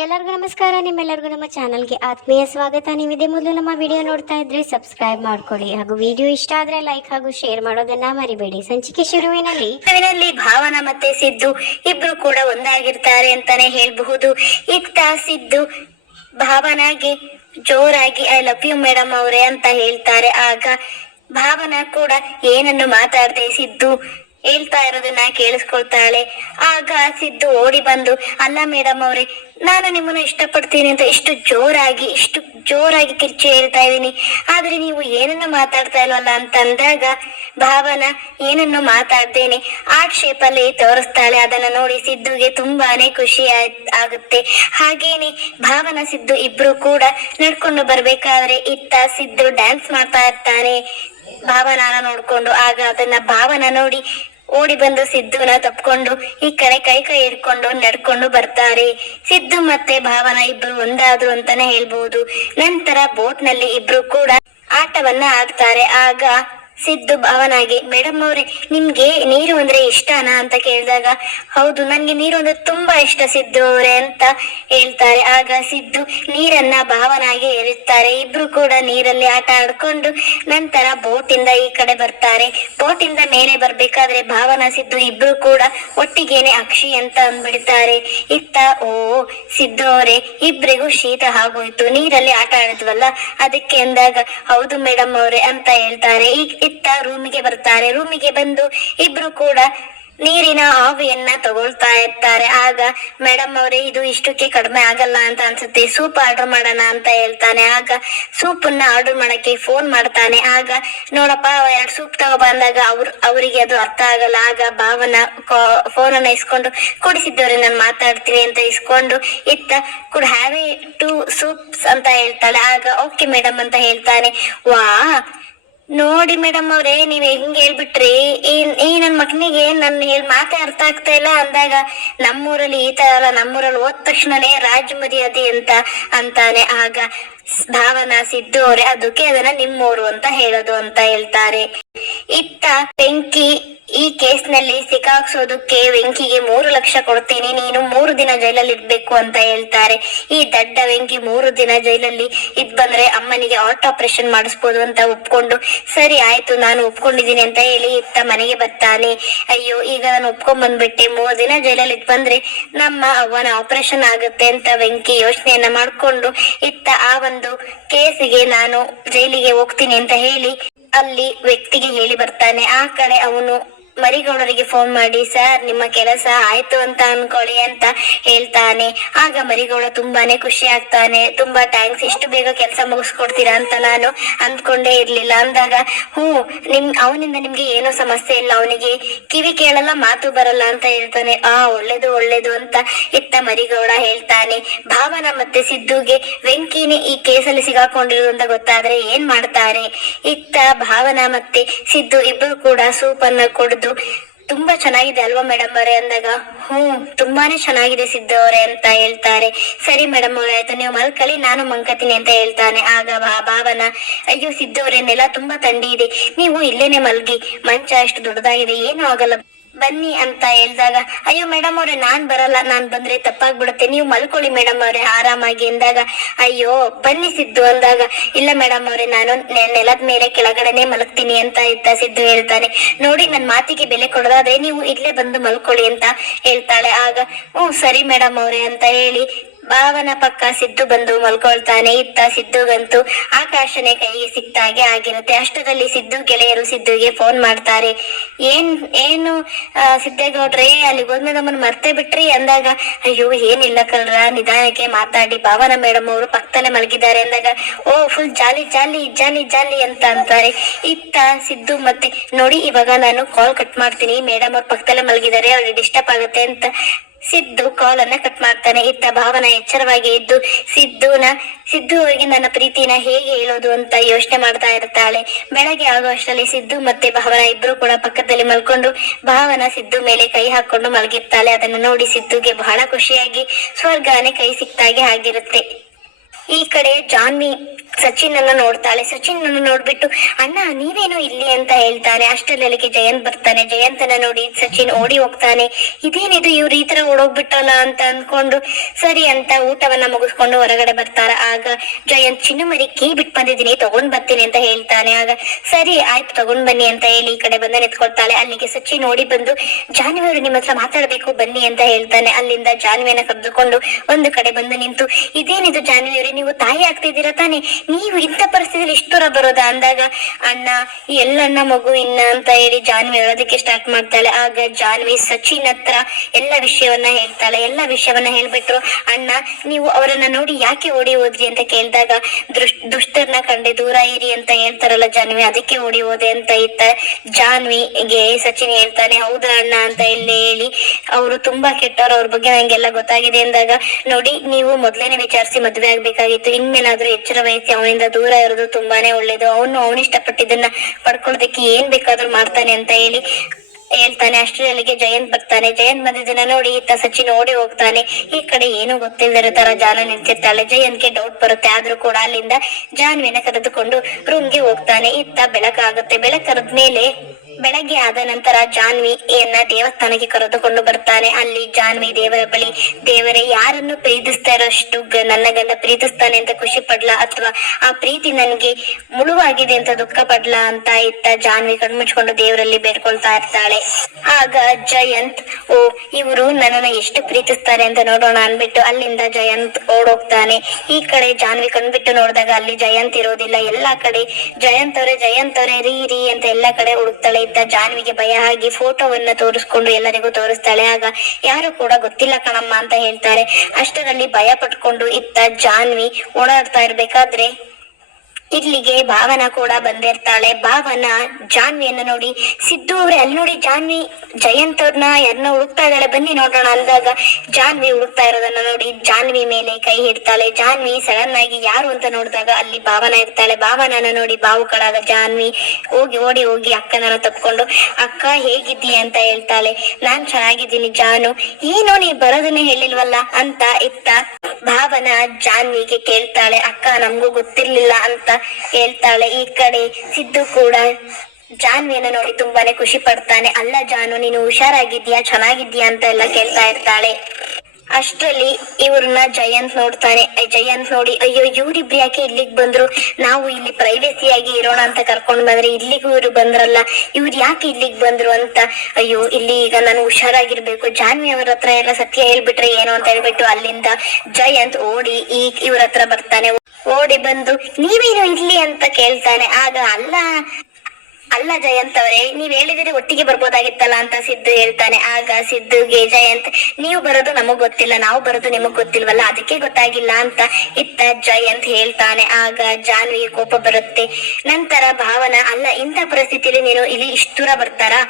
ಎಲ್ಲರಿಗೂ ನಮಸ್ಕಾರ, ನಿಮ್ಮೆಲ್ಲರಿಗೂ ನಮ್ಮ ಚಾನಲ್ಗೆ ಆತ್ಮೀಯ ಸ್ವಾಗತ. ನೀವಿದೆ ಮೊದಲು ನಮ್ಮ ವಿಡಿಯೋ ನೋಡ್ತಾ ಇದ್ರೆ ಸಬ್ಸ್ಕ್ರೈಬ್ ಮಾಡ್ಕೊಳ್ಳಿ. ಹಾಗೂ ವಿಡಿಯೋ ಇಷ್ಟ ಆದ್ರೆ ಲೈಕ್ ಹಾಗೂ ಶೇರ್ ಮಾಡೋದನ್ನ ಮರಿಬೇಡಿ. ಸಂಚಿಕೆ ಶುರುವಿನಲ್ಲಿ ಶುರುವಿನಲ್ಲಿ ಭಾವನ ಮತ್ತೆ ಸಿದ್ದು ಇಬ್ರು ಕೂಡ ಒಂದಾಗಿರ್ತಾರೆ ಅಂತಾನೆ ಹೇಳ್ಬಹುದು. ಇತ್ತ ಸಿದ್ದು ಭಾವನಾಗೆ ಜೋರಾಗಿ ಐ ಲವ್ ಯು ಮೇಡಮ್ ಅವರೇ ಅಂತ ಹೇಳ್ತಾರೆ. ಆಗ ಭಾವನಾ ಕೂಡ ಏನನ್ನು ಮಾತಾಡದೆ, ಸಿದ್ದು ಹೇಳ್ತಾ ಇರೋದನ್ನ ಕೇಳಿಸ್ಕೊಳ್ತಾಳೆ. ಆಗ ಸಿದ್ದು ಓಡಿ ಬಂದು, ಅಲ್ಲ ಮೇಡಮ್ ಅವ್ರೆ, ನಾನು ನಿಮ್ಮನ್ನ ಇಷ್ಟಪಡ್ತೀನಿ ಅಂತ ಇಷ್ಟು ಜೋರಾಗಿ ಇಷ್ಟು ಜೋರಾಗಿ ಕಿರ್ಚಿ ಹೇಳ್ತಾ ಇದ್ದೀನಿ. ಆದ್ರೆ ನೀವು ಏನನ್ನ ಮಾತಾಡ್ತಾ ಇಲ್ವಲ್ಲ ಅಂತ ಅಂದಾಗ ಭಾವನ ಏನನ್ನು ಮಾತಾಡ್ತೇನೆ. ಆರ್ಟ್ ಶೇಪ್ ಅಲ್ಲಿ ತೋರಿಸ್ತಾಳೆ. ಅದನ್ನ ನೋಡಿ ಸಿದ್ದುಗೆ ತುಂಬಾನೇ ಖುಷಿ ಆಗುತ್ತೆ. ಹಾಗೇನೆ ಭಾವನ, ಸಿದ್ದು ಇಬ್ರು ಕೂಡ ನಡ್ಕೊಂಡು ಬರ್ಬೇಕಾದ್ರೆ ಇತ್ತ ಸಿದ್ದು ಡ್ಯಾನ್ಸ್ ಮಾಡ್ತಾ ಇರ್ತಾನೆ. ಭಾವನಾನ ನೋಡ್ಕೊಂಡು ಆಗ ಅದನ್ನ ಭಾವನ ನೋಡಿ ಓಡಿ ಬಂದು ಸಿದ್ದುನ ತಪ್ಕೊಂಡು, ಈ ಕಡೆ ಕೈ ಕೈ ಹಿಡ್ಕೊಂಡು ನಡ್ಕೊಂಡು ಬರ್ತಾರೆ. ಸಿದ್ದು ಮತ್ತೆ ಭಾವನ ಇಬ್ರು ಒಂದಾದ್ರು ಅಂತಾನೆ ಹೇಳ್ಬಹುದು ನಂತರ ಬೋಟ್ನಲ್ಲಿ ಇಬ್ರು ಕೂಡ ಆಟವನ್ನ ಆಡ್ತಾರೆ. ಆಗ ಸಿದ್ದು ಭಾವನಾಗೆ ಮೇಡಮ್ ಅವ್ರೆ, ನಿಮ್ಗೆ ನೀರು ಅಂದ್ರೆ ಇಷ್ಟನಾ? ಅಂತ ಕೇಳಿದಾಗ, ಹೌದು, ನನ್ಗೆ ನೀರು ಅಂದ್ರೆ ತುಂಬಾ ಇಷ್ಟ ಸಿದ್ದು ಅವ್ರೆ, ಅಂತ ಹೇಳ್ತಾರೆ. ಆಗ ಸಿದ್ದು ನೀರನ್ನ ಭಾವನಾಗಿ ಎರಿತಾರೆ ಇಬ್ರು ಕೂಡ ನೀರಲ್ಲಿ ಆಟ ಆಡ್ಕೊಂಡು ನಂತರ ಬೋಟಿಂದ ಈ ಕಡೆ ಬರ್ತಾರೆ. ಬೋಟಿಂದ ಮೇಲೆ ಬರ್ಬೇಕಾದ್ರೆ ಭಾವನಾ, ಸಿದ್ದು ಇಬ್ರು ಕೂಡ ಒಟ್ಟಿಗೇನೆ ಅಕ್ಷಿ ಅಂತ ಅಂದ್ಬಿಡ್ತಾರೆ. ಇತ್ತ, ಓ, ಸಿದ್ದು ಅವರೇ, ಇಬ್ರಿಗೂ ಶೀತ ಆಗೋಯ್ತು. ನೀರಲ್ಲಿ ಆಟ ಆಡಿದ್ವಲ್ಲ, ಅದಕ್ಕೆ ಅಂದಾಗ, ಹೌದು ಮೇಡಮ್ ಅವರೇ, ಅಂತ ಹೇಳ್ತಾರೆ. ಈ ಇತ್ತ ರೂಮಿಗೆ ಬರ್ತಾರೆ. ರೂಮಿಗೆ ಬಂದು ಇಬ್ರು ಕೂಡ ನೀರಿನ ಆವಿಯನ್ನ ತಗೊಳ್ತಾ ಇರ್ತಾರೆ. ಆಗ ಮೇಡಮ್ ಅವರೇ, ಇದು ಇಷ್ಟಕ್ಕೆ ಕಡಿಮೆ ಆಗಲ್ಲ ಅಂತ ಅನ್ಸುತ್ತೆ. ಸೂಪ್ ಆರ್ಡರ್ ಮಾಡೋಣ ಅಂತ ಹೇಳ್ತಾನೆ. ಆಗ ಸೂಪ್ ಅನ್ನ ಆರ್ಡರ್ ಮಾಡಕ್ಕೆ ಫೋನ್ ಮಾಡ್ತಾನೆ. ಆಗ ನೋಡಪ್ಪ, ಎರಡು ಸೂಪ್ ತಗೊಬಂದಾಗ ಅವ್ರ, ಅವರಿಗೆ ಅದು ಅರ್ಥ ಆಗಲ್ಲ. ಆಗ ಭಾವನ ಫೋನ್ ಅನ್ನ ಇಸ್ಕೊಂಡು, ಕುಡಿಸಿದ್ದವ್ರೆ, ನಾನು ಮಾತಾಡ್ತೀನಿ ಅಂತ ಇಸ್ಕೊಂಡು ಇತ್ತ ಕುಡ್ ಹ್ಯಾವ್ ಟು ಸೂಪ್ಸ್ ಅಂತ ಹೇಳ್ತಾಳೆ. ಆಗ ಓಕೆ ಮೇಡಮ್ ಅಂತ ಹೇಳ್ತಾನೆ. ವಾ ನೋಡಿ ಮೇಡಮ್ ಅವ್ರೆ, ನೀವ್ ಹೆಂಗ್ ಹೇಳ್ಬಿಟ್ರಿ? ಈ ಈ ನನ್ ಮಗನಿಗೆ ನನ್ ಹೇಳ್ ಮಾತೇ ಅರ್ಥ ಆಗ್ತಾ ಇಲ್ಲ ಅಂದಾಗ ನಮ್ಮೂರಲ್ಲಿ ಈ ತರ ನಮ್ಮೂರಲ್ಲಿ ಹೋದ ತಕ್ಷಣನೇ ರಾಜ್ ಮರ್ಯಾದೆ ಅಂತ ಅಂತಾನೆ ಆಗ ಭಾವನಾ ಸಿದ್ದು ಅವ್ರೆ ಅದಕ್ಕೆ ಅದನ್ನ ನಿಮ್ಮೋರು ಅಂತ ಹೇಳೋದು ಅಂತ ಹೇಳ್ತಾರೆ. ಇತ್ತ ಬೆಂಕಿ ಈ ಕೇಸ್ನಲ್ಲಿ ಸಿಕ್ಕಾಕ್ಸೋದಕ್ಕೆ ವೆಂಕಿಗೆ ಮೂರು ಲಕ್ಷ ಕೊಡ್ತೀನಿ, ನೀನು ಮೂರು ದಿನ ಜೈಲಲ್ಲಿ ಇರ್ಬೇಕು ಅಂತ ಹೇಳ್ತಾರೆ. ಈ ದಡ್ಡ ವೆಂಕಿ ಮೂರು ದಿನ ಜೈಲಲ್ಲಿ ಇದ್ ಬಂದ್ರೆ ಅಮ್ಮನಿಗೆ ಆರ್ಟ್ ಆಪರೇಷನ್ ಮಾಡಿಸ್ಬೋದು ಅಂತ ಒಪ್ಕೊಂಡು, ಸರಿ ಆಯ್ತು, ನಾನು ಒಪ್ಕೊಂಡಿದ್ದೀನಿ ಅಂತ ಹೇಳಿ ಇತ್ತ ಮನೆಗೆ ಬರ್ತಾನೆ. ಅಯ್ಯೋ, ಈಗ ನಾನು ಒಪ್ಕೊಂಡ್ ಬಂದ್ಬಿಟ್ಟೆ ಮೂರು ದಿನ ಜೈಲಲ್ಲಿ ಇದ್ ಬಂದ್ರೆ ನಮ್ಮ ಅವ್ವನ ಆಪರೇಷನ್ ಆಗುತ್ತೆ ಅಂತ ವೆಂಕಿ ಯೋಚನೆಯನ್ನ ಮಾಡ್ಕೊಂಡು ಇತ್ತ ಆ ಒಂದು ಕೇಸಿಗೆ ನಾನು ಜೈಲಿಗೆ ಹೋಗ್ತೀನಿ ಅಂತ ಹೇಳಿ ಅಲ್ಲಿ ವ್ಯಕ್ತಿಗೆ ಹೇಳಿ ಬರ್ತಾನೆ. ಆ ಕಡೆ ಅವನು ಮರಿಗೌಡರಿಗೆ ಫೋನ್ ಮಾಡಿ ಸರ್ ನಿಮ್ಮ ಕೆಲಸ ಆಯ್ತು ಅಂತ ಅನ್ಕೊಳ್ಳಿ ಅಂತ ಹೇಳ್ತಾನೆ. ಆಗ ಮರಿಗೌಡ ತುಂಬಾನೇ ಖುಷಿ ಆಗ್ತಾನೆ. ತುಂಬಾ ಥ್ಯಾಂಕ್ಸ್ ಇಷ್ಟು ಬೇಗ ಕೆಲಸ ಮುಗಿಸ್ಕೊಡ್ತೀರಾ ಅಂತ ನಾನು ಅಂದ್ಕೊಂಡೇ ಇರ್ಲಿಲ್ಲ. ಅಂದಾಗ, ಹ್ಞೂ, ನಿಮ್, ಅವನಿಂದ ನಿಮ್ಗೆ ಏನೋ ಸಮಸ್ಯೆ ಇಲ್ಲ. ಅವನಿಗೆ ಕಿವಿ ಕೇಳಲ್ಲ, ಮಾತು ಬರಲ್ಲ ಅಂತ ಹೇಳ್ತಾನೆ. ಆ, ಒಳ್ಳೇದು ಒಳ್ಳೇದು ಅಂತ ಇತ್ತ ಮರಿಗೌಡ ಹೇಳ್ತಾನೆ. ಭಾವನ ಮತ್ತೆ ಸಿದ್ದುಗೆ, ವೆಂಕಿನೇ, ಈ ಕೇಸಲ್ಲಿ ಸಿಗಾಕೊಂಡಿರೋದು ಅಂತ ಗೊತ್ತಾದ್ರೆ ಏನ್ ಮಾಡ್ತಾರೆ? ಇತ್ತ ಭಾವನ ಮತ್ತೆ ಸಿದ್ದು ಇಬ್ರು ಕೂಡ ಸೂಪ್ ಅನ್ನ ತುಂಬಾ ಚೆನ್ನಾಗಿದೆ ಅಲ್ವಾ ಮೇಡಮ್ ಅವರೇ ಅಂದಾಗ? ಹ್ಮ್ ತುಂಬಾನೇ ಚೆನ್ನಾಗಿದೆ ಸಿದ್ದು ಅವರೇ ಅಂತ ಹೇಳ್ತಾರೆ. ಸರಿ ಮೇಡಮ್ ಅವರೇ, ಆಯ್ತು, ನೀವು ಮಲ್ಕಳಿ, ನಾನು ಮಂಕತೀನಿ ಅಂತ ಹೇಳ್ತಾನೆ. ಆಗ ಬಾ- ಭಾವನ, ಅಯ್ಯೋ, ಸಿದ್ದು ಅವರೇ ತುಂಬಾ ತಂಡಿ ಇದೆ. ನೀವು ಇಲ್ಲೇನೆ ಮಲ್ಗಿ, ಮಂಚ ಅಷ್ಟು ದೊಡ್ಡದಾಗಿದೆ, ಏನು ಆಗಲ್ಲ. ಬನ್ನಿ ಅಂತ ಹೇಳಿದಾಗ, ಅಯ್ಯೋ ಮೇಡಮ್ ಅವ್ರೆ, ನಾನ್ ಬರಲ್ಲ, ನಾನ್ ಬಂದ್ರೆ ತಪ್ಪಾಗ್ಬಿಡುತ್ತೆ, ನೀವು ಮಲ್ಕೊಳ್ಳಿ ಮೇಡಮ್ ಅವ್ರೆ, ಆರಾಮಾಗಿ ಎಂದಾಗ, ಅಯ್ಯೋ, ಬನ್ನಿ ಸಿದ್ದು, ಅಂದಾಗ, ಇಲ್ಲ ಮೇಡಮ್ ಅವ್ರೆ, ನಾನು ನೆಲದ ಮೇಲೆ ಕೆಳಗಡೆನೆ ಮಲಗ್ತೀನಿ, ಅಂತ ಇತ್ತ ಸಿದ್ದು ಹೇಳ್ತಾನೆ. ನೋಡಿ, ನನ್ ಮಾತಿಗೆ ಬೆಲೆ ಕೊಡೋದಾದ್ರೆ ನೀವು ಇಲ್ಲೇ ಬಂದು ಮಲ್ಕೊಳ್ಳಿ ಅಂತ ಹೇಳ್ತಾಳೆ. ಆಗ ಹ್ಞೂ ಸರಿ ಮೇಡಮ್ ಅವ್ರೆ, ಅಂತ ಹೇಳಿ ಭಾವನ ಪಕ್ಕ ಸಿದ್ದು ಬಂದು ಮಲ್ಕೊಳ್ತಾನೆ. ಇತ್ತ ಸಿದ್ದುಗಂತೂ ಆಕಾಶನೇ ಕೈಗೆ ಸಿಕ್ತಾಗೆ ಆಗಿರುತ್ತೆ. ಅಷ್ಟರಲ್ಲಿ ಸಿದ್ದು ಗೆಳೆಯರು ಸಿದ್ದುಗೆ ಫೋನ್ ಮಾಡ್ತಾರೆ. ಏನ್, ಏನು ಸಿದ್ದೇಗೌಡ್ರೆ ಅಲ್ಲಿ ಹೋದ್ಮೇಲೆ ನಮ್ಮನ್ನ ಮರ್ತೇ ಬಿಟ್ರಿ? ಅಂದಾಗ, ಅಯ್ಯೋ, ಏನಿಲ್ಲ ಕಲ್ರ ನಿಧಾನಕ್ಕೆ ಮಾತಾಡಿ. ಭಾವನ ಮೇಡಮ್ ಅವರು ಪಕ್ಕದಲ್ಲೇ ಮಲಗಿದ್ದಾರೆ. ಅಂದಾಗ, ಓ ಫುಲ್ ಜಾಲಿ ಜಾಲಿ ಜಾಲಿ ಜಾಲಿ ಅಂತ ಅಂತಾರೆ. ಇತ್ತ, ಸಿದ್ದು ಮತ್ತೆ, ನೋಡಿ, ಇವಾಗ ನಾನು ಕಾಲ್ ಕಟ್ ಮಾಡ್ತೀನಿ. ಮೇಡಮ್ ಅವ್ರ ಪಕ್ಕದಲ್ಲೇ ಮಲಗಿದ್ದಾರೆ. ಅವ್ರಿಗೆ ಡಿಸ್ಟರ್ಬ್ ಆಗುತ್ತೆ ಅಂತ ಸಿದ್ದು ಕಾಲ್ ಅನ್ನ ಕಟ್ ಮಾಡ್ತಾನೆ. ಇತ್ತ ಭಾವನ ಎಚ್ಚರವಾಗಿ ಇದ್ದು, ಸಿದ್ದುನ ಸಿದ್ದು ಅವರಿಗೆ ನನ್ನ ಪ್ರೀತಿನ ಹೇಗೆ ಹೇಳೋದು ಅಂತ ಯೋಚನೆ ಮಾಡ್ತಾ ಇರ್ತಾಳೆ. ಬೆಳಗ್ಗೆ ಆಗುವಷ್ಟರಲ್ಲಿ ಸಿದ್ದು ಮತ್ತೆ ಭಾವನ ಇಬ್ರು ಕೂಡ ಪಕ್ಕದಲ್ಲಿ ಮಲ್ಕೊಂಡು ಭಾವನ ಸಿದ್ದು ಮೇಲೆ ಕೈ ಹಾಕೊಂಡು ಮಲಗಿರ್ತಾಳೆ. ಅದನ್ನ ನೋಡಿ ಸಿದ್ದುಗೆ ಬಹಳ ಖುಷಿಯಾಗಿ, ಸ್ವರ್ಗಾನೆ ಕೈ ಸಿಕ್ತಾಗೆ ಆಗಿರುತ್ತೆ. ಈ ಕಡೆ ಜಾನ್ವಿ ಸಚಿನ್ ಅನ್ನ ನೋಡ್ತಾಳೆ. ಸಚಿನ್ ಅನ್ನ ನೋಡ್ಬಿಟ್ಟು, ಅಣ್ಣ, ನೀವೇನು ಇಲ್ಲಿ ಅಂತ ಹೇಳ್ತಾನೆ ಅಷ್ಟರಲ್ಲಿ ಜಯಂತ್ ಬರ್ತಾನೆ. ಜಯಂತನ ನೋಡಿ ಸಚಿನ್ ಓಡಿ ಹೋಗ್ತಾನೆ. ಇದೇನಿದು ಇವ್ರು ಈ ತರ ಓಡೋಗ್ಬಿಟ್ಟಲ್ಲ ಅಂತ ಅನ್ಕೊಂಡು, ಸರಿ ಅಂತ ಊಟವನ್ನ ಮುಗಿಸ್ಕೊಂಡು ಹೊರಗಡೆ ಬರ್ತಾರ. ಆಗ ಜಯಂತ್, ಚಿನ್ನು ಮರಿ, ಕೀ ಬಿಟ್ ಬಂದಿದ್ದೀನಿ, ತಗೊಂಡ್ ಬರ್ತೀನಿ ಅಂತ ಹೇಳ್ತಾನೆ. ಆಗ, ಸರಿ, ಆಯ್ತು, ತಗೊಂಡ್ ಬನ್ನಿ ಅಂತ ಹೇಳಿ ಈ ಕಡೆ ಬಂದ ನಿಂತ್ಕೊಳ್ತಾಳೆ. ಅಲ್ಲಿಗೆ ಸಚಿನ್ ಓಡಿ ಬಂದು, ಜಾನ್ವಿಯವರು ನಿಮ್ಮ ಹತ್ರ ಮಾತಾಡ್ಬೇಕು, ಬನ್ನಿ ಅಂತ ಹೇಳ್ತಾನೆ. ಅಲ್ಲಿಂದ ಜಾನ್ವಿಯನ್ನ ಕರೆದುಕೊಂಡು ಒಂದು ಕಡೆ ಬಂದು ನಿಂತು, ಇದೇನಿದು ಜಾನ್ವಿಯವರಿ, ನೀವು ತಾಯಿ ಆಗ್ತಿದ್ದೀರಾ ತಾನೆ? ನೀವು ಇಂಥ ಪರಿಸ್ಥಿತಿಯಲ್ಲಿ ಇಷ್ಟು ದೂರ ಬರೋದಾ? ಅಂದಾಗ, ಅಣ್ಣ ಎಲ್ಲಣ್ಣ ಮಗು ಇನ್ನ ಅಂತ ಹೇಳಿ ಜಾನ್ವಿ ಹೇಳೋದಕ್ಕೆ ಸ್ಟಾರ್ಟ್ ಮಾಡ್ತಾಳೆ. ಆಗ ಜಾನ್ವಿ ಸಚಿನ್ ಹತ್ರ ಎಲ್ಲ ವಿಷಯವನ್ನ ಹೇಳ್ತಾಳೆ. ಎಲ್ಲ ವಿಷಯವನ್ನ ಹೇಳ್ಬಿಟ್ರು, ಅಣ್ಣ, ನೀವು ಅವರನ್ನ ನೋಡಿ ಯಾಕೆ ಓಡಿ ಹೋದ್ರಿ? ಅಂತ ಕೇಳಿದಾಗ, ದುಷ್ ದುಷ್ಟರನ್ನ ಕಂಡೆ ದೂರ ಇರಿ ಅಂತ ಹೇಳ್ತಾರಲ್ಲ ಜಾನ್ವಿ, ಅದಕ್ಕೆ ಓಡಿ ಹೋದೆ ಅಂತ ಇತ್ತ ಜಾನ್ವಿಗೆ ಸಚಿನ್ ಹೇಳ್ತಾನೆ, ಹೌದಾ ಅಣ್ಣ? ಅಂತ ಇಲ್ಲಿ ಹೇಳಿ, ಅವರು ತುಂಬಾ ಕೆಟ್ಟವ್ರು, ಅವ್ರ ಬಗ್ಗೆ ನಂಗೆಲ್ಲ ಗೊತ್ತಾಗಿದೆ ಅಂದಾಗ, ನೋಡಿ, ನೀವು ಮೊದ್ಲೇನೆ ವಿಚಾರಿಸಿ ಮದ್ವೆ ಆಗ್ಬೇಕಾಗಿತ್ತು. ಇನ್ಮೇಲಾದ್ರೂ ಎಚ್ಚರ ವಹಿಸಿ ಅವನಿಂದ ದೂರ ಇರೋದು ತುಂಬಾನೇ ಒಳ್ಳೇದು. ಅವನು ಅವನು ಇಷ್ಟಪಟ್ಟಿದ್ದನ್ನ ಪಡ್ಕೊಳ್ಳೋದಕ್ಕೆ ಏನ್ ಬೇಕಾದ್ರೂ ಮಾಡ್ತಾನೆ ಅಂತ ಹೇಳಿ ಹೇಳ್ತಾನೆ. ಅಷ್ಟರಲ್ಲಿಗೆ ಜಯಂತ್ ಬರ್ತಾನೆ. ಜಯಂತ್ ಬಂದಿದ್ದನ್ನ ನೋಡಿ ಇತ್ತ ಸಚಿನ್ ಓಡಿ ಹೋಗ್ತಾನೆ. ಈ ಕಡೆ ಏನು ಗೊತ್ತಿಲ್ಲದಿರೋ ತರ ಜಾನ ನಿಂತಿರ್ತಾಳೆ. ಜಯಂತ್ಗೆ ಡೌಟ್ ಬರುತ್ತೆ. ಆದ್ರೂ ಕೂಡ ಅಲ್ಲಿಂದ ಜಾನ್ವಿನ ಕರೆದುಕೊಂಡು ರೂಮ್ಗೆ ಹೋಗ್ತಾನೆ. ಇತ್ತ ಬೆಳಕಾಗುತ್ತೆ. ಬೆಳಕರದ್ಮೇಲೆ ಬೆಳಗ್ಗೆ ಆದ ನಂತರ ಜಾನ್ವಿಯನ್ನ ದೇವಸ್ಥಾನಕ್ಕೆ ಕರೆದುಕೊಂಡು ಬರ್ತಾನೆ. ಅಲ್ಲಿ ಜಾನ್ವಿ ದೇವರ ಬಳಿ, ದೇವರೇ, ಯಾರನ್ನು ಪ್ರೀತಿಸ್ತಾ ಇರೋಷ್ಟು ನನ್ನ ಗಂಡ ಪ್ರೀತಿಸ್ತಾನೆ ಅಂತ ಖುಷಿ ಪಡ್ಲಾ ಅಥವಾ ಆ ಪ್ರೀತಿ ನನಗೆ ಮುಳುವಾಗಿದೆ ಅಂತ ದುಃಖ ಪಡ್ಲಾ ಅಂತ ಇತ್ತ ಜಾನ್ವಿ ಕಣ್ಮುಚ್ಕೊಂಡು ದೇವರಲ್ಲಿ ಬೇಡ್ಕೊಳ್ತಾ ಇರ್ತಾಳೆ. ಆಗ ಜಯಂತ್, ಓ, ಇವರು ನನ್ನನ್ನ ಎಷ್ಟು ಪ್ರೀತಿಸ್ತಾರೆ ಅಂತ ನೋಡೋಣ ಅನ್ಬಿಟ್ಟು ಅಲ್ಲಿಂದ ಜಯಂತ್ ಓಡೋಗ್ತಾನೆ. ಈ ಕಡೆ ಜಾನ್ವಿ ಕಣ್ಬಿಟ್ಟು ನೋಡಿದಾಗ ಅಲ್ಲಿ ಜಯಂತ್ ಇರೋದಿಲ್ಲ. ಎಲ್ಲಾ ಕಡೆ ಜಯಂತ್ ಅವರೇ ಜಯಂತ್ ಅವರೇ, ರೀ ರೀ ಅಂತ ಎಲ್ಲಾ ಕಡೆ ಹುಡುಕ್ತಾಳೆ. ಇದ್ದ ಜಾನ್ವಿಗೆ ಭಯ ಆಗಿ ಫೋಟೋವನ್ನ ತೋರಿಸ್ಕೊಂಡು ಎಲ್ಲರಿಗೂ ತೋರಿಸ್ತಾಳೆ. ಆಗ ಯಾರು ಕೂಡ ಗೊತ್ತಿಲ್ಲ ಕಣಮ್ಮ ಅಂತ ಹೇಳ್ತಾರೆ. ಅಷ್ಟರಲ್ಲಿ ಭಯ ಪಟ್ಕೊಂಡು ಇತ್ತ ಜಾನ್ವಿ ಓಡಾಡ್ತಾ ಇರ್ಬೇಕಾದ್ರೆ ಇಲ್ಲಿಗೆ ಭಾವನ ಕೂಡ ಬಂದಿರ್ತಾಳೆ. ಭಾವನ ಜಾನ್ವಿಯನ್ನ ನೋಡಿ, ಸಿದ್ದು ಅವ್ರೆ, ಅಲ್ಲಿ ನೋಡಿ ಜಾನ್ವಿ, ಜಯಂತ್ ಅವ್ರನ್ನ ಯಾರನ್ನ ಹುಡುಕ್ತಾ ಇದ್ದಾಳೆ. ಬನ್ನಿ ನೋಡೋಣ. ಅಂದಾಗ ಜಾನ್ವಿ ಹುಡುಕ್ತಾ ಇರೋದನ್ನ ನೋಡಿ, ಜಾನ್ವಿ ಮೇಲೆ ಕೈ ಇಡ್ತಾಳೆ. ಜಾನ್ವಿ ಸಡನ್ ಆಗಿ ಯಾರು ಅಂತ ನೋಡಿದಾಗ ಅಲ್ಲಿ ಭಾವನ ಇರ್ತಾಳೆ. ಭಾವನನ ನೋಡಿ ಬಾವುಕಳಾದ ಜಾನ್ವಿ ಹೋಗಿ ಓಡಿ ಹೋಗಿ ಅಕ್ಕನನ್ನ ತಪ್ಕೊಂಡು, ಅಕ್ಕ, ಹೇಗಿದ್ದೀಯ? ಅಂತ ಹೇಳ್ತಾಳೆ. ನಾನ್ ಚೆನ್ನಾಗಿದ್ದೀನಿ ಜಾನು. ಏನೋ ನೀ ಬರೋದನ್ನೇ ಹೇಳಿಲ್ವಲ್ಲ? ಅಂತ ಇತ್ತ ಭಾವನ ಜಾನ್ವಿಗೆ ಕೇಳ್ತಾಳೆ. ಅಕ್ಕ, ನಮಗೂ ಗೊತ್ತಿರ್ಲಿಲ್ಲ ಅಂತ ಹೇಳ್ತಾಳೆ, ಈ ಕಡೆ ಸಿದ್ದು ಕೂಡ ಜಾನ್ವಿಯನ್ನ ನೋಡಿ ತುಂಬಾನೇ ಖುಷಿ ಪಡ್ತಾನೆ. ಅಲ್ಲ ಜಾನು, ನೀನು ಹುಷಾರಾಗಿದ್ಯಾ ಚೆನ್ನಾಗಿದ್ಯಾ ಅಂತ ಎಲ್ಲ ಕೇಳ್ತಾ ಇರ್ತಾಳೆ. ಅಷ್ಟರಲ್ಲಿ ಇವ್ರನ್ನ ಜಯಂತ್ ನೋಡ್ತಾನೆ. ಜಯಂತ್ ನೋಡಿ, ಅಯ್ಯೋ, ಇವ್ರಿಬ್ರು ಯಾಕೆ ಇಲ್ಲಿಗೆ ಬಂದ್ರು? ನಾವು ಇಲ್ಲಿ ಪ್ರೈವೇಸಿಯಾಗಿ ಇರೋಣ ಅಂತ ಕರ್ಕೊಂಡ್ ಬಂದ್ರೆ ಇಲ್ಲಿಗೂ ಇವ್ರು ಬಂದ್ರಲ್ಲ. ಇವ್ರು ಯಾಕೆ ಇಲ್ಲಿಗೆ ಬಂದ್ರು ಅಂತ? ಅಯ್ಯೋ, ಇಲ್ಲಿ ಈಗ ನಾನು ಹುಷಾರಾಗಿರ್ಬೇಕು. ಜಾನ್ವಿ ಅವ್ರ ಹತ್ರ ಎಲ್ಲ ಸತ್ಯ ಹೇಳ್ಬಿಟ್ರೆ ಏನು ಅಂತ ಹೇಳ್ಬಿಟ್ಟು ಅಲ್ಲಿಂದ ಜಯಂತ್ ಓಡಿ ಈ ಇವ್ರ ಹತ್ರ ಬರ್ತಾನೆ. ಓಡಿ ಬಂದು, ನೀವೇನು ಇಲ್ಲಿ? ಅಂತ ಕೇಳ್ತಾನೆ. ಆಗ ಅಲ್ಲ ಅಲ್ಲ ಜಯಂತ್ ಅವರೇ, ನೀವ್ ಹೇಳಿದಿರಿ ಒಟ್ಟಿಗೆ ಬರ್ಬೋದಾಗಿತ್ತಲ್ಲ ಅಂತ ಸಿದ್ದು ಹೇಳ್ತಾನೆ. ಆಗ ಸಿದ್ದುಗೆ, ಜಯಂತ್, ನೀವು ಬರೋದು ನಮಗ್ ಗೊತ್ತಿಲ್ಲ, ನಾವು ಬರೋದು ನಿಮಗ್ ಗೊತ್ತಿಲ್ವಲ್ಲ, ಅದಕ್ಕೆ ಗೊತ್ತಾಗಿಲ್ಲ ಅಂತ ಇತ್ತ ಜಯಂತ್ ಹೇಳ್ತಾನೆ. ಆಗ ಜಾನ್ವಿಗೆ ಕೋಪ ಬರುತ್ತೆ. ನಂತರ ಭಾವನ, ಅಲ್ಲ, ಇಂಥ ಪರಿಸ್ಥಿತಿಯಲ್ಲಿ ನೀನು ಇಲ್ಲಿ ಇಷ್ಟು ದೂರ ಬರ್ತಾರಾ?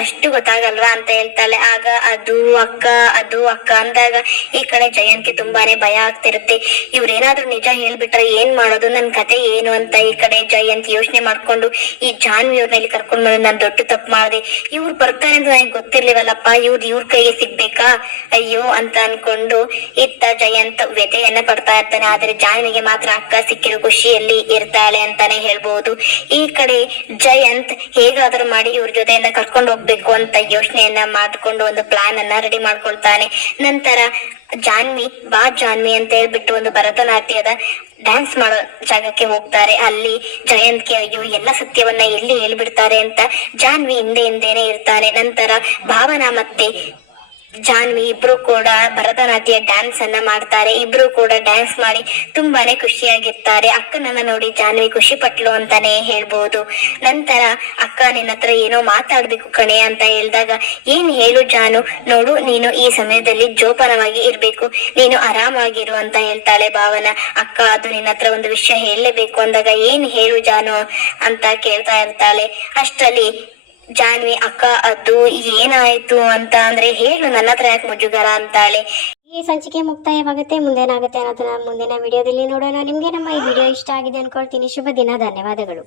ಅಷ್ಟು ಗೊತ್ತಾಗಲ್ವಾ? ಅಂತ ಹೇಳ್ತಾಳೆ. ಆಗ, ಅದು ಅಕ್ಕ ಅದು ಅಕ್ಕ ಅಂದಾಗ ಈ ಕಡೆ ಜಯಂತ್ಗೆ ತುಂಬಾನೇ ಭಯ ಆಗ್ತಿರುತ್ತೆ. ಇವ್ರೇನಾದ್ರೂ ನಿಜ ಹೇಳ್ಬಿಟ್ರೆ ಏನ್ ಮಾಡೋದು? ನನ್ ಕತೆ ಏನು? ಅಂತ ಈ ಕಡೆ ಜಯಂತ್ ಯೋಚನೆ ಮಾಡ್ಕೊಂಡು ಈ ಅವ್ರನ್ನ ಇಲ್ಲಿ ಕರ್ಕೊಂಡ್ ಬಂದ್ರೆ ನಾನ್ ದೊಡ್ಡ ತಪ್ಪು ಮಾಡಿದೆ. ಇವ್ರು ಬರ್ತಾರೆ ಅಂತ ನನಗೆ ಗೊತ್ತಿರ್ಲಿವಲ್ಲಪ್ಪ, ಇವ್ರು ಇವ್ರ ಕೈಗೆ ಸಿಗ್ಬೇಕಾ? ಅಯ್ಯೋ ಅಂತ ಅನ್ಕೊಂಡು ಇತ್ತ ಜಯಂತ್ ವ್ಯಥೆಯನ್ನ ಪಡ್ತಾ ಇರ್ತಾನೆ. ಆದ್ರೆ ಜಾನ್ವಿಗೆ ಮಾತ್ರ ಅಕ್ಕ ಸಿಕ್ಕಿರೋ ಖುಷಿಯಲ್ಲಿ ಇರ್ತಾಳೆ ಅಂತಾನೆ ಹೇಳ್ಬಹುದು ಈ ಕಡೆ ಜಯಂತ್ ಹೇಗಾದ್ರೂ ಮಾಡಿ ಇವ್ರ ಜೊತೆಯಿಂದ ಕರ್ಕೊಂಡು ಹೋಗ್ಬೇಕು ಅಂತ ಯೋಚನೆಯನ್ನ ಮಾಡ್ಕೊಂಡು ಒಂದು ಪ್ಲಾನ್ ಅನ್ನ ರೆಡಿ ಮಾಡ್ಕೊಳ್ತಾನೆ. ನಂತರ ಜಾನ್ವಿ, ಬಾ ಜಾನ್ವಿ ಅಂತ ಹೇಳ್ಬಿಟ್ಟು ಒಂದು ಭರತನಾಟ್ಯದ ಡ್ಯಾನ್ಸ್ ಮಾಡೋ ಜಾಗಕ್ಕೆ ಹೋಗ್ತಾರೆ. ಅಲ್ಲಿ ಜಯಂತ್ಗೆ ಅಯ್ಯೋ, ಎಲ್ಲ ಸತ್ಯವನ್ನ ಎಲ್ಲಿ ಹೇಳ್ಬಿಡ್ತಾರೆ ಅಂತ ಜಾನ್ವಿ ಹಿಂದೆ ಹಿಂದೆನೆ ಇರ್ತಾನೆ. ನಂತರ ಭಾವನಾ ಮತ್ತೆ ಜಾನ್ವಿ ಇಬ್ರು ಕೂಡ ಭರತನಾಟ್ಯ ಡ್ಯಾನ್ಸ್ ಅನ್ನ ಮಾಡ್ತಾರೆ. ಇಬ್ರು ಕೂಡ ಡ್ಯಾನ್ಸ್ ಮಾಡಿ ತುಂಬಾನೇ ಖುಷಿಯಾಗಿರ್ತಾರೆ. ಅಕ್ಕನನ್ನ ನೋಡಿ ಜಾನ್ವಿ ಖುಷಿ ಪಟ್ಲು ಅಂತಾನೆ ಹೇಳ್ಬೋದು. ನಂತರ ಅಕ್ಕ ನಿನ್ನ ಹತ್ರ ಏನೋ ಮಾತಾಡ್ಬೇಕು ಕಣೆ ಅಂತ ಹೇಳಿದಾಗ, ಏನ್ ಹೇಳು ಜಾನು, ನೋಡು, ನೀನು ಈ ಸಮಯದಲ್ಲಿ ಜೋಪಾನವಾಗಿ ಇರ್ಬೇಕು. ನೀನು ಆರಾಮಾಗಿರು ಅಂತ ಹೇಳ್ತಾಳೆ ಭಾವನ. ಅಕ್ಕ, ಅದು ನಿನ್ನ ಹತ್ರ ಒಂದು ವಿಷಯ ಹೇಳಲೇಬೇಕು. ಅಂದಾಗ, ಏನ್ ಹೇಳು ಜಾನು? ಅಂತ ಕೇಳ್ತಾ ಇರ್ತಾಳೆ. ಅಷ್ಟರಲ್ಲಿ ಜಾನ್ವಿ, ಅಕ್ಕ ಅದು ಏನಾಯ್ತು ಅಂತ ಅಂದ್ರೆ ಹೇಳು, ನನ್ನ ಹತ್ರ ಯಾಕೆ ಮುಜುಗರ ಅಂತಾಳೆ? ಈ ಸಂಚಿಕೆ ಮುಕ್ತಾಯವಾಗುತ್ತೆ, ಮುಂದೇನಾಗುತ್ತೆ ಅನ್ನೋದನ್ನ ಮುಂದಿನ ವಿಡಿಯೋದಲ್ಲಿ ನೋಡೋಣ. ನಿಮಗೆ ನಮ್ಮ ಈ ವಿಡಿಯೋ ಇಷ್ಟ ಆಗಿದೆ ಅನ್ಕೊಳ್ತೀನಿ. ಶುಭ ದಿನ, ಧನ್ಯವಾದಗಳು.